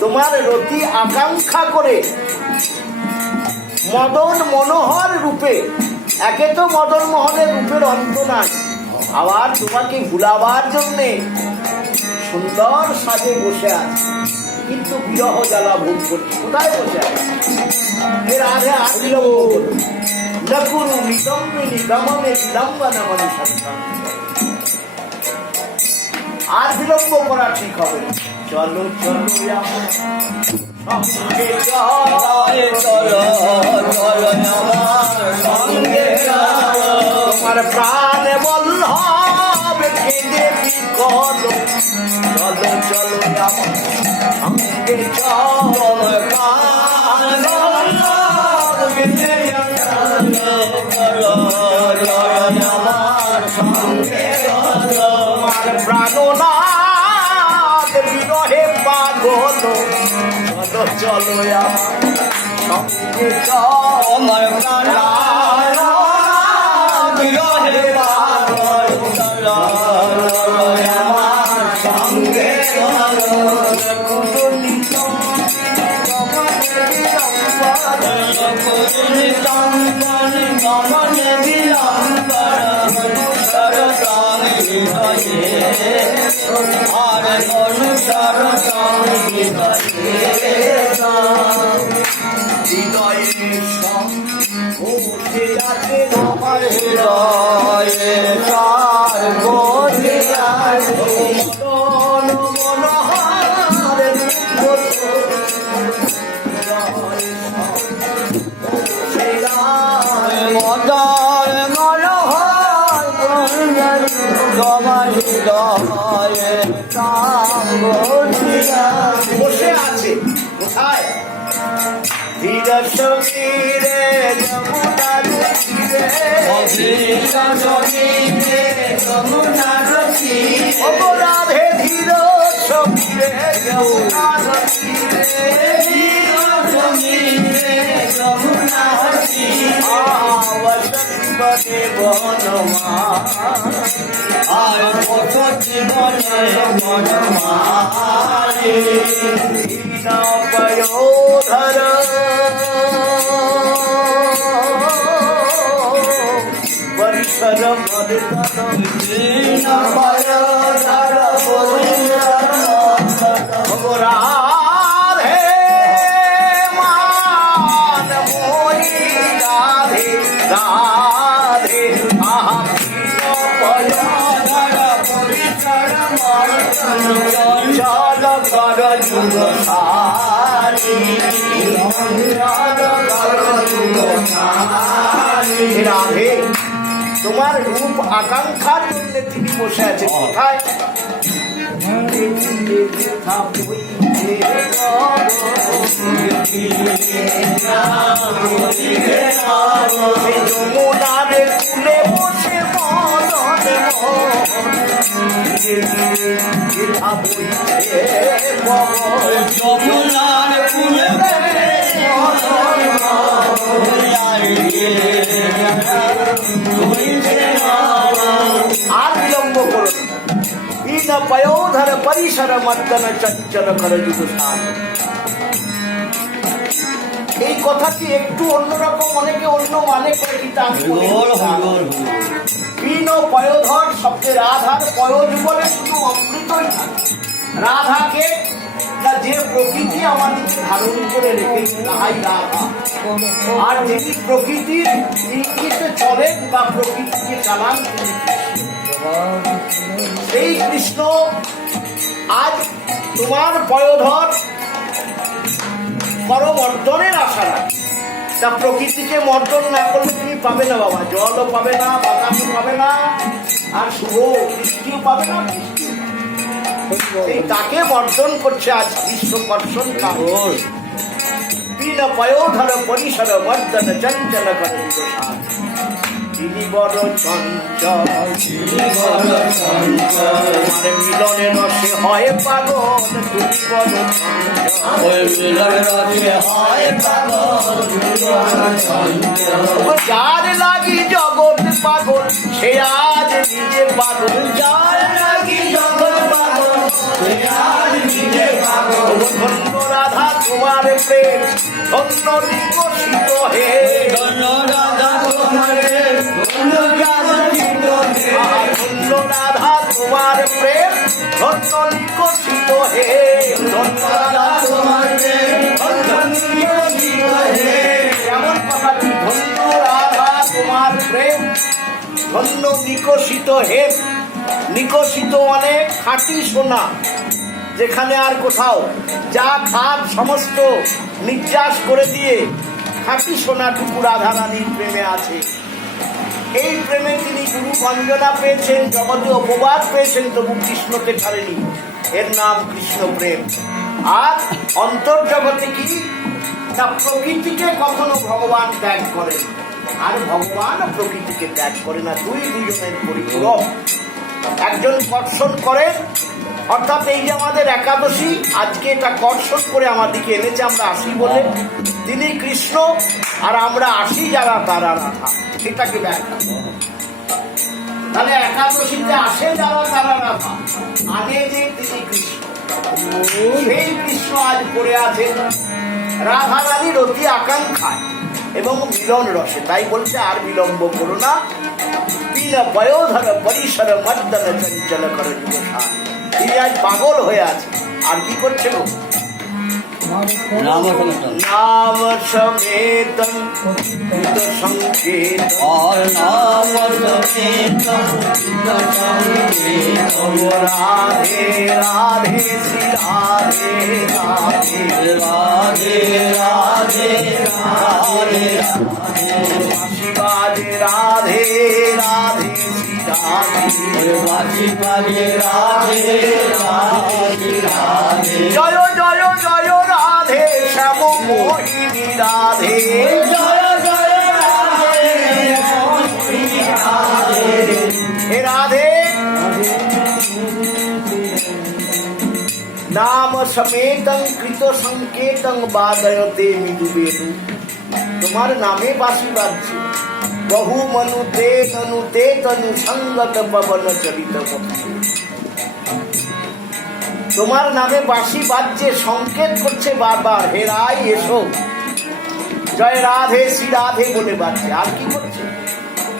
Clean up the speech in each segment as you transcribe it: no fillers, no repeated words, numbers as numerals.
তোমার রতি আকাঙ্ক্ষা করে মদন মনোহর রূপে, একে তো মদন মোহনের রূপের অন্ত নাই, আবার তোমাকে ভুলাবার জন্যে সুন্দর সাজে বসে আছে, কিন্তু বিরহ জ্বালা ভোগ করছে। কোথায় বসে আছে? এর আগে আসিল নকুরু নিতম্বিনী গমনে বিলম্বনা মানুষ। আর বিলম্ব করা ঠিক হবে না। চলো চলো সঙ্গে তোমার প্রাণ বল্লভ কেঁদে বিকল, চলো চলো সঙ্গে চলো প্রাণ বল্লভ কেঁদে তোমার প্রাণনাথ বিরহে পাগল, চলো চলো সঙ্গে চলো প্রাণ বিরহে পাগল, সঙ্গে বসে আছে কোথায়? ধীরে যমুনার অপরাধে ধীর সমীরে যমুনার বনে বনমা আর কত জীবনে বনমারে না পয়োধর পরিসর মদন না পয়োধর পরিসর রাধে, তোমার রূপ আকাঙ্ক্ষার জন্য তিনি বসে আছে কোথায়? যমুনারে কুলে বসে আর বিলম্ব করো না, পয়োধর পরিসর মর্দন চঞ্চল করে যুগসান। এই কথাটি একটু অন্যরকম, অনেকে অন্য মানে করে, কিন্তু পয়োধর শব্দে রাধার পয়োজ বলে শুধু অমৃতই থাকে। রাধাকে যে প্রকৃতি আমাদেরকে ধারণ করে রেখেছে তাহাই রাধা, আর যিনি প্রকৃতির ইঙ্গিতে চলেন বা প্রকৃতিকে চালান সেই কৃষ্ণ। আজ তোমার পয়োধর করমর্দনের আশা রাখে, তা প্রকৃতিকে মর্দন না করলে তুমি পাবে না বাবা, জলও পাবে না, বাতাসও পাবে না, আর শুভ বৃষ্টিও পাবে না। এই তাকে বর্জন করছে আজ বিশ্বকর্ষণ কারণ। বিন পয়োধর পরিসর মর্দন চঞ্চল করে তিনি বড় চঞ্চল, মিলনে রসে হয় পাগল, তুমি বড় যার লাগি জগৎ পাগল সে আজ নিজে পাগল, যার লাগি জগৎ পাগল সে আজ নিজে তোমার প্রেম ধন্য নিকষিত হে, ধন্য রাধা তোমার প্রেম ধন্য নিকষিত হে, ধন্য রাধা তোমার প্রেম ধন্য নিকষিত হে, ধন্য রাধা তোমার প্রেম ধন্য নিকষিত হে। এমন কথা কি, ধন্য রাধা তোমার প্রেম ধন্য নিকষিত হে। নিকষিত মানে খাঁটি সোনা, যেখানে আর কোথাও যা খাট সমস্ত নির্যাস করে দিয়ে খাঁটি সোনাটুকু রাধা রানীর প্রেমে আছে। এই প্রেমে তিনি গুরু বঞ্জনা পেয়েছেন, জগতে অপবাদ পেয়েছেন, তবু কৃষ্ণকে ছাড়েনি। এর নাম কৃষ্ণ প্রেম। আর অন্তর্জগতে কি না, প্রকৃতিকে কখনো ভগবান ত্যাগ করেন, আর ভগবান প্রকৃতিকে ত্যাগ করে না। দুজনের পরিপূরক। একজন কর্ষণ করে, অর্থাৎ এই যে আমাদের একাদশী, আজকে এটা কর্ষণ করে আমাদেরকে এনেছে, আমরা আসি বলে। তিনি কৃষ্ণ আর আমরা আসি যারা তারা রাধা, এটাকে ব্যাখ্যা। তাহলে একাদশীতে আসে যারা তারা রাধা, আনে যে তিনি কৃষ্ণ। সেই কৃষ্ণ আজ পড়ে আছেন রাধা রানীর অতি আকাঙ্ক্ষায় এবং মিলন রসে। তাই বলছে আর বিলম্ব করো না, বিনা বয়োধর পরিসর মর্দন চঞ্চল কর যুবসান। তিনি আজ পাগল হয়ে আছে। আর কি করছে গো? নাম সমেতন নাম সমেতন সংকেত আর নাম সমেতন সংকেত রাধে রাধে শ্রী রাধে রাধে রাধে রাধে রাধে বাজে রাধে রাধে শ্রী রাধে বাজি বাজে রাধে রাধে রাধে জয় জয় জয় রাধে শ্যাম মোহিনী রাধে জয় জয় রাধে মোহিনী রাধে হে রাধে। নাম সমেতং কৃত সংকেতং বাদয়তে মৃদু বেণু। তোমার নামে বাঁশি বাজছে, বহু মনুতে তনুতে তনু সঙ্গত পবন চলিত মুক্তি। তোমার নামে বাঁশি বাজছে, সংকেত করছে বারবার, হে রাই এসো, জয় রাধে শ্রী রাধে বলে বাজছে। আর কি করছে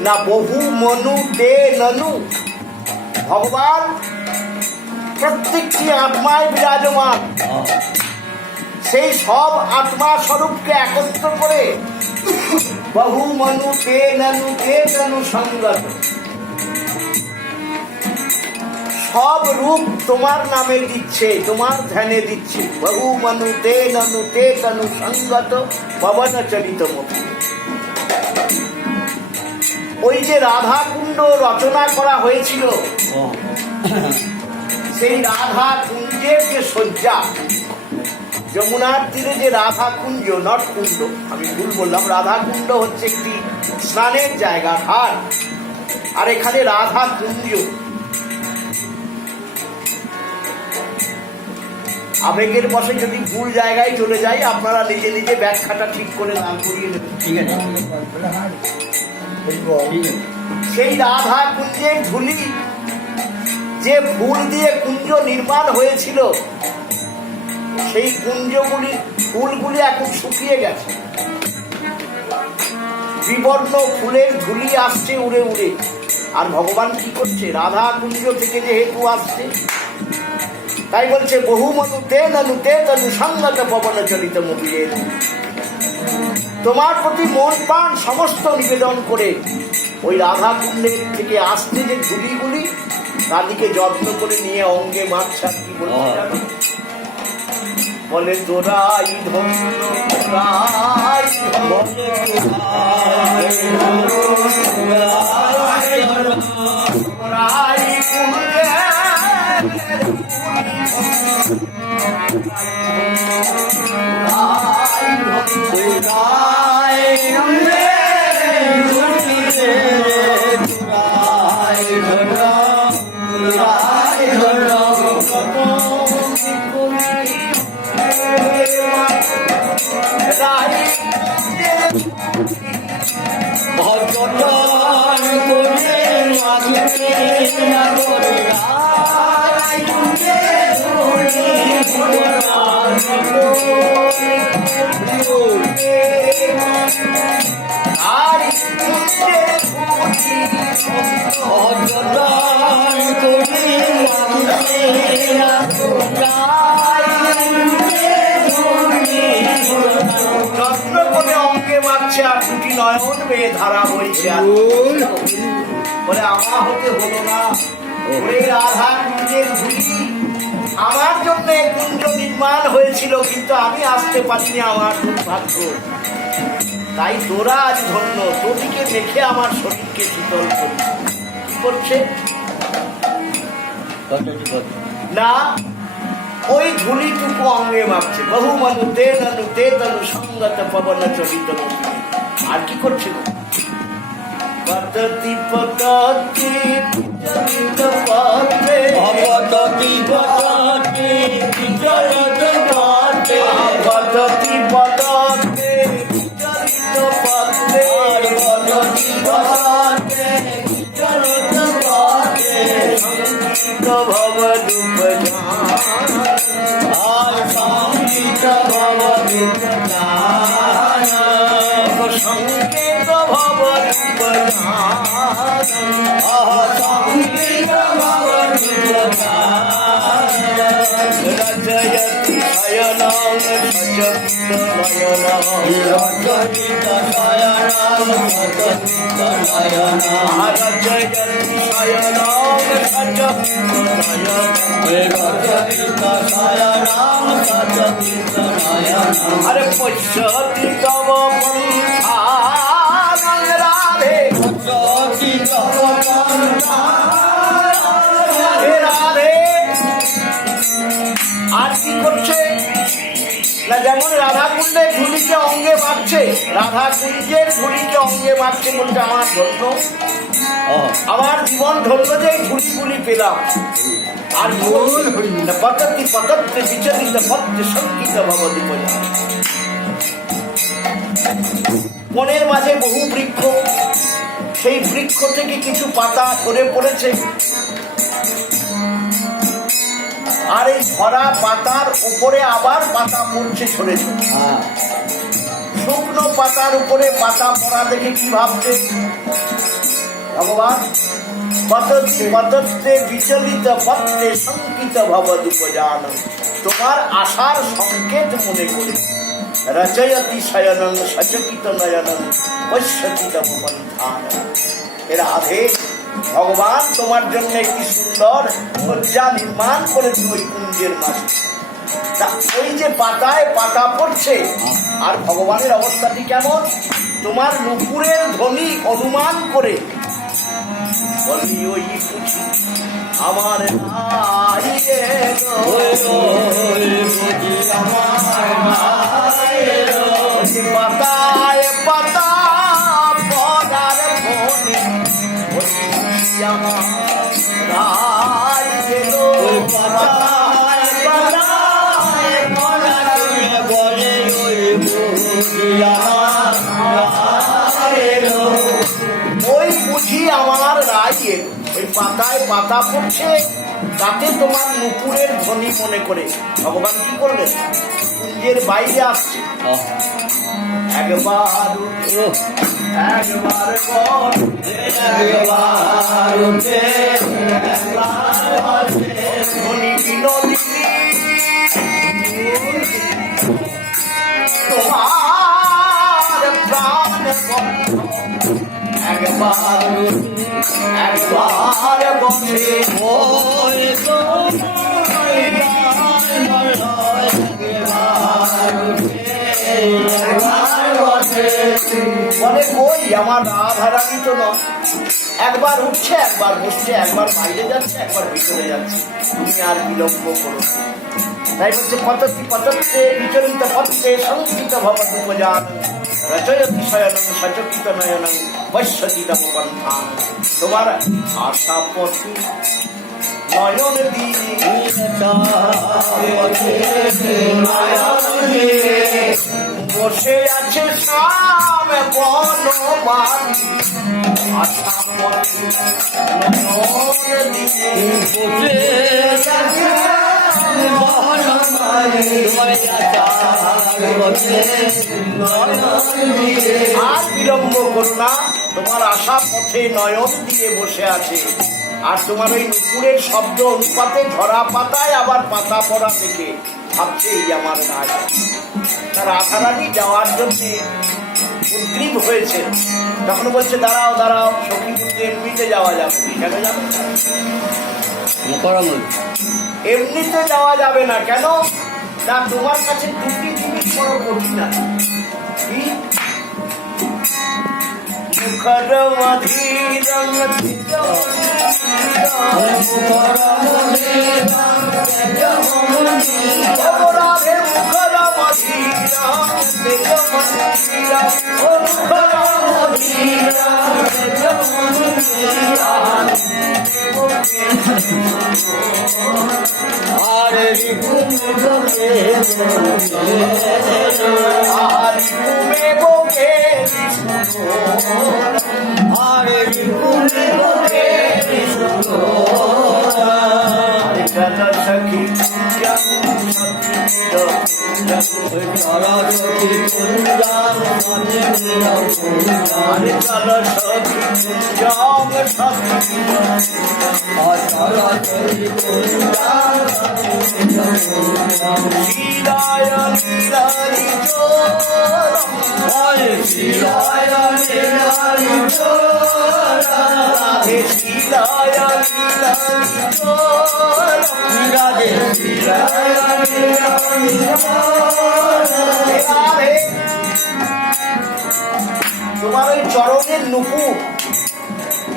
না, বহু মনু তে ননু, ভগবান প্রত্যেকটি আত্মায় বিরাজমান, সেই সব আত্মা স্বরূপকে একত্র করে বহু মনু তে ননু সঙ্গত, সব রূপ তোমার নামে দিচ্ছে, তোমার ধ্যানে দিচ্ছে। বহু মনু তে ননু সঙ্গত পবন চলিত মুক্তি। ওই যে রাধা কুণ্ড রচনা করা হয়েছিল, সেই রাধা কুঞ্জের যে শয্যা, যমুনার তীরে যে রাধা কুঞ্জ, নট কুণ্ড, আমি ভুল বললাম, রাধা কুণ্ড হচ্ছে একটি স্নানের জায়গা, ঘাট, আর এখানে রাধা কুঞ্জ। আবেগের বশে যদি ভুল জায়গায় চলে যাই, আপনারা নিজে নিজে ব্যাখ্যাটা ঠিক করে দান করিয়ে নেবেন। ঠিক আছে সেই রাধা কুঞ্জের ধুলি, যে ফুল দিয়ে কুঞ্জ নির্মাণ হয়েছিল, সেই কুঞ্জগুলি ফুলগুলি এখন শুকিয়ে গেছে, বিবর্ণ ফুলের ধুলি আসছে উড়ে উড়ে। আর ভগবান কি করছে, রাধা কুঞ্জ থেকে যেহেতু আসছে, তাই বলছে বহু মনুতে তনু সঙ্গত পবন চলিত মুখে। তোমার প্রতি মন প্রাণ সমস্ত নিবেদন করে ওই রাধা কুণ্ডের থেকে আসছে যে ধুলিগুলি, তাদেরকে যত্ন করে নিয়ে অঙ্গে মাছ। কি বলে, তোরাই ধন্য তোরাই ভজন যাচ্ছে আর দুটি নয়ন বেয়ে ধারা বইছে আর বলে আমার হতে হলো না। ওই রাধা কুঞ্জের ধুলি আমার জন্য কুঞ্জ নির্মাণ হয়েছিল, কিন্তু আমি আসতে পারিনি, আমার দুর্ভাগ্য। তাই তোরা আজ ধন্য, তোদিকে দেখে আমার শরীরকে শীতল করি। কি করছে না, ওই ঝুলিটুকু অঙ্গে মাপছে। বহু মানু তে তনু সঙ্গত পবন চলিত। আর কি করছে গো? পদ্ধতি পদ্ধতি চলিত পথে, পদ্ধতি পদ্ধতি চলিত পথে, পদ্ধতি পদ্ধতি চলিত পথে, পদ্ধতি পদ্ধতি চলিত পথে, সংগীত ভব রূপ আর সংগীত ভব রূপ সংকেত ভব রূপ সংগীত ভব রূপ রচয়তি শয়নং সচকিত নয়নং, রচয়িত শয়নং সচকিত নয়নং, রচয়তি শয়নং সচকিত নয়নং, রচয়িত শয়নং সচকিত নয়নং। আরে পশ্যতি তব পন্থানং রাধে, পশ্যতি তব পন্থানং হে রাধে। আর কি করছে না, যেমন রাধা কুণ্ডের ঝুলিকে অঙ্গে মারছে, রাধা কুঞ্জের ঝুলিকে অঙ্গে মারছে, বলছে আমার ধন্য, আমার জীবন ধন্য যে ঝুলিগুলি পেলাম। আর পততি পতত্তে বিচলিত পত্তে সংকিত ভবতি বলে। বনের মাঝে বহু বৃক্ষ, সেই বৃক্ষ থেকে কিছু পাতা ঝরে পড়েছে, আর এই ঝরা পাতার উপরে আবার পাতা পড়ছে ঝরে ঝরে। শুকনো পাতার উপরে পাতা পড়া দেখে কি ভাবছে ভগবান? পদত্তে বিচলিত পত্তে সংকিত ভবদুপজান, তোমার আশার সংকেত মনে করে রচয়তি শয়নং সচকিত নয়নং পশ্যতি তব পন্থান। এ রাধে, ভগবান তোমার জন্য একটি সুন্দর শয্যা নির্মাণ করেছে ওই কুঞ্জের মাঝে। ওই যে পাতায় পাতা পড়ছে, আর ভগবানের অবস্থাটি কেমন? তোমার নুপুরের ধ্বনি অনুমান করে বলি ওই বুঝি আমার ভাই এলো, পাতায় পাতা পদার ধ্বনি ওই বুঝি আমার ভাই এলো, পাতায় পাতা ওই বুঝি আমার রায় এলো। ওই পাতায় পাতা পড়ছে, তাতে তোমার নুপুরের ধ্বনি মনে করে ভগবান কি করলেন? কুঞ্জের বাইরে আসছে, একবার উঠে একবার ধ্বনি বিনোদিনী তোমার প্রাণ একবার একবার বসে বলে ওই আমার রাধারানী তো নয়, একবার উঠছে একবার বসছে, একবার বাইরে যাচ্ছে একবার ভিতরে যাচ্ছে, তুমি আর বিলম্ব করো। তাই বলছে পততি পতত্তে বিচলিত পত্তে সংকিত ভবতি উপজান, রচয়তি শয়নং সচকিত নয়নং পশ্যতি তব পন্থান। তোমার আশা পথে নয়ন দিয়ে বসে আছে শাম বনমালী, আশা পথে নয়ন দিয়ে আর বিলম্ব করো না, তোমার আশা পথে নয়ন দিয়ে বসে আছে। আর তোমার ওই নুপুরের শব্দ অনুপাতে ঝরা পাতায় আবার পাতা পড়া থেকে ভাবছে এই আমার রাজা। তার রাধারানী যাওয়ার জন্য উদ্গ্রীব হয়েছে, তখন বলছে দাঁড়াও দাঁড়াও, সখী কিন্তু এমনিতে যাওয়া যাবে না। কেন যাবে না? এমনিতে যাওয়া যাবে না। কেন না? তোমার কাছে দুটি জিনিস বড় কঠিন আছে। কি? মুখর মধুরং অপরাধে মুখর আরে তুমি বোকে আরে সখী আরে চল সখী জম সখী শিলায় লীলারি রাধে শিলায় লীলারি রাধে। তোমার ওই চরণের নুপুর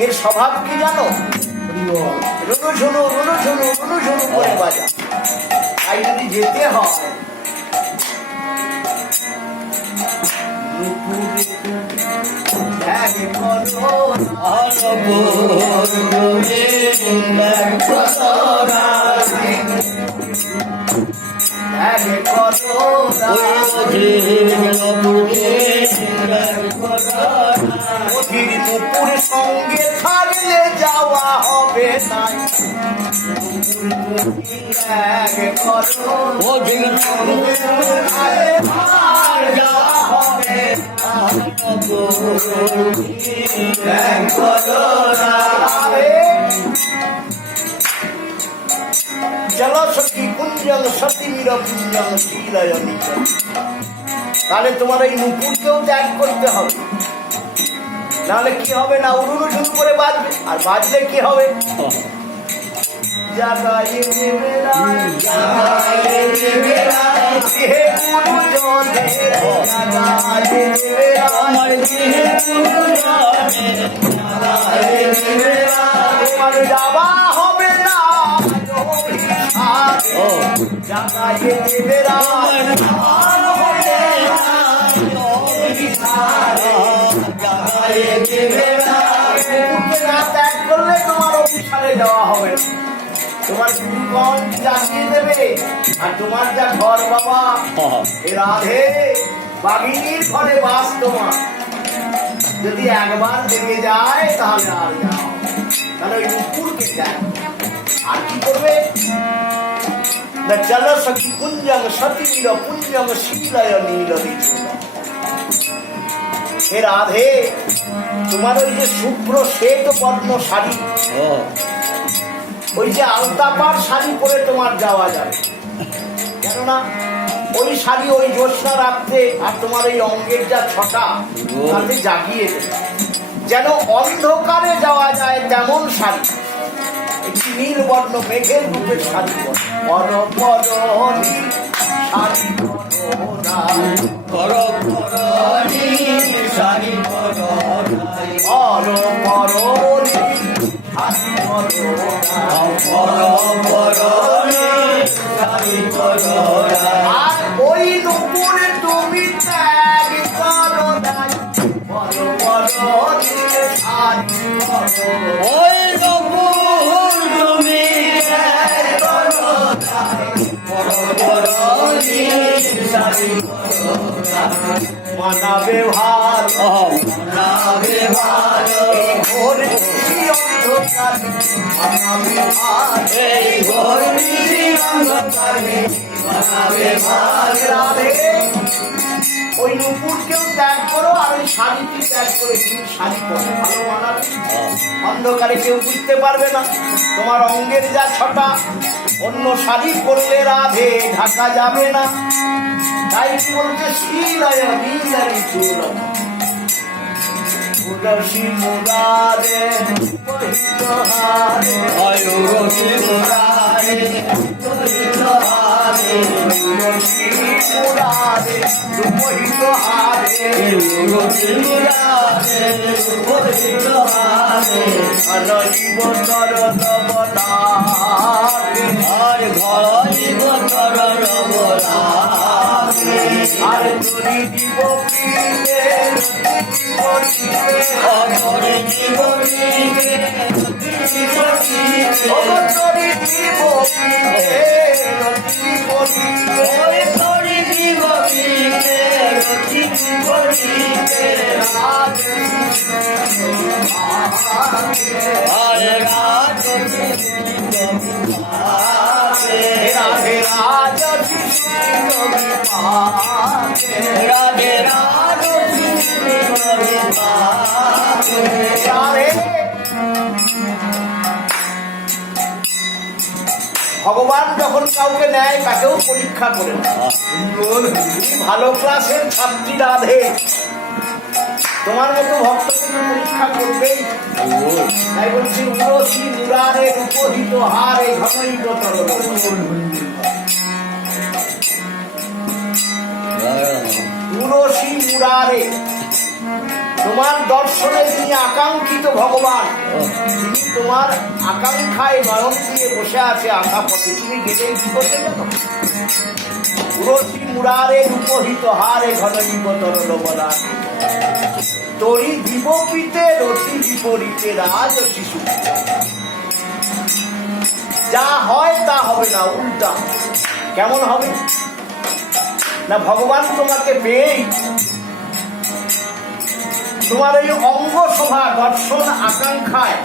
এর স্বভাব কি জানো? রুনু ঝুনু রুনু ঝুনু রুনু ঝুনু করে বাজা। তাই যদি যেতে হয় নুপুরের সঙ্গে থাকলে যাওয়া হবে না। জল সখী কুঞ্জল সতী মির কুঞ্জল শিলায় নিচল। তাহলে তোমার এই নুপুরকেও ত্যাগ করতে হবে, নাহলে কি হবে না? উড়ুনো শুরু করে বাজবে, আর বাজলে কি হবে? জাগায়ে দেবেরায় জাগায়ে দেবেরায় হে গুরুজনে জাগায়ে দেবেরায় হে গুরুজনে জাগায়ে দেবেরায়। তোমার যাওয়া হবে না জাগায়ে দেবেরায় ত্যাগ করলে তোমার অভিশাপে যাওয়া হবে। তোমার জীবন জাগিয়ে দেবে, আর তোমার যা ঘর বাবা এ রাধে বাঘিনীর ঘরে বাস তোমার যদি একবার লেগে যায় তাহলে আর যাও, তাহলে ওই নুপুরকে যায়। আর কি করবে? চল সখী কুঞ্জং সতী মির কুঞ্জং শিলায় নীল। হে রাধে, তোমার ওই যে শুভ্র শ্বেত বর্ণ শাড়ি, ওই যে আলতাপার শাড়ি পরে তোমার যাওয়া যাবে। কেননা ওই শাড়ি ওই জ্যোৎস্না রাখতে আর তোমার এই অঙ্গের যা ছটা তাতে জাগিয়ে দেবে, যেন অন্ধকারে যাওয়া যায় তেমন শাড়ি। একটি নীল বর্ণ মেঘের রূপের শাড়ি পর পর নীল শাড়ি আর ওই নুপুরে তুমি ত্যাগ করো নাই, বড় বড় শাড়ি ওই নপুর তুমি ত্যাগ করো নাই, বড় বড় শাড়ি মানাবে ভালো মানাবে ভালো ঘোর অন্ধকারে মানাবে ভালো এই গর্বী অন্ধকারে মানাবে ভালো। রাধে ওই নুপুরকেও ত্যাগ করো, আর ওই শাড়িটি ত্যাগ করে তুমি শাড়ি পরো, ভালো মানাবে। অন্ধকারে কেউ বুঝতে পারবে না তোমার অঙ্গের যা ছটা, অন্য শাড়ি পরলে রাধে ঢাকা যাবে না। তাই বলতে শিলায় নীলারি চূড় উরসী মুরারে রূপহিত হারে অয়ুরসী মুরারে রূপহিত হারে উরসী মুরারে রূপহিত হারে অয়ুরসী মুরারে রূপহিত হারে অনৈব তরতবতারে আর ঘরাইব তর রবরাগে আর তোরি দিব পিতে অগরে জীবনীকে জীবনীকে তোরি দিব পিতে ওরে তোরি জীবনীকে জীবনীকে আরে রাজ রাধে রাজ রাধে রাধ রাধে ভগবান যখন কাউকে নেয় তাকেও পরীক্ষা করে তুমি ভালো ক্লাসের ছাত্রী রাধে, তোমার মতো ভক্তকে পরীক্ষা করবেই। তাই বলছি উরসী মুরারে উপহিত হারে ঘনৈব তরল। উরসী মুরারে তোমার দর্শনে যিনি আকাঙ্ক্ষিত ভগবান, তিনি তোমার আকাঙ্ক্ষায় নয়ন দিয়ে বসে আছে আশা পথে, তুমি গেলেই কি করতে পারো? উরসী মুরারে উপহিত হারে ঘনৈব তরল বলা তরি জীবপিতে রতি বিপরীতে রাজ শিশু। যা হয় তা হবে না, উল্টা। কেমন হবে না, ভগবান তোমাকে পেয়েই তোমার ওই অঙ্গ শোভা দর্শন আকাঙ্ক্ষায়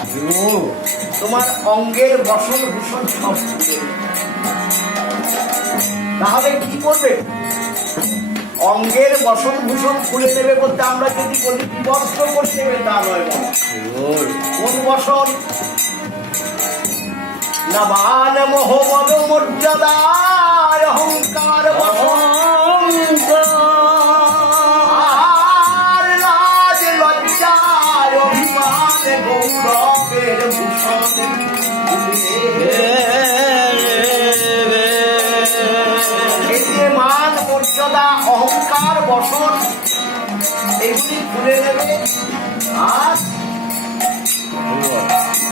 তোমার অঙ্গের বসন ভূষণ সব ছুটে। তাহলে কি করবে? অঙ্গের বসন ভূষণ খুলে নেবে বলতে আমরা যদি বলি বিবস্ত্র করে নেবে তা নয়। কোন বসন? না বাল মোহমদ মর্যাদায় অহংকার বসন, আর লাজ লজ্জায় অভিমান গৌরবের ভূষণ। মান মর্যাদা অহংকার বসন এগুলি খুলে নেবে, আর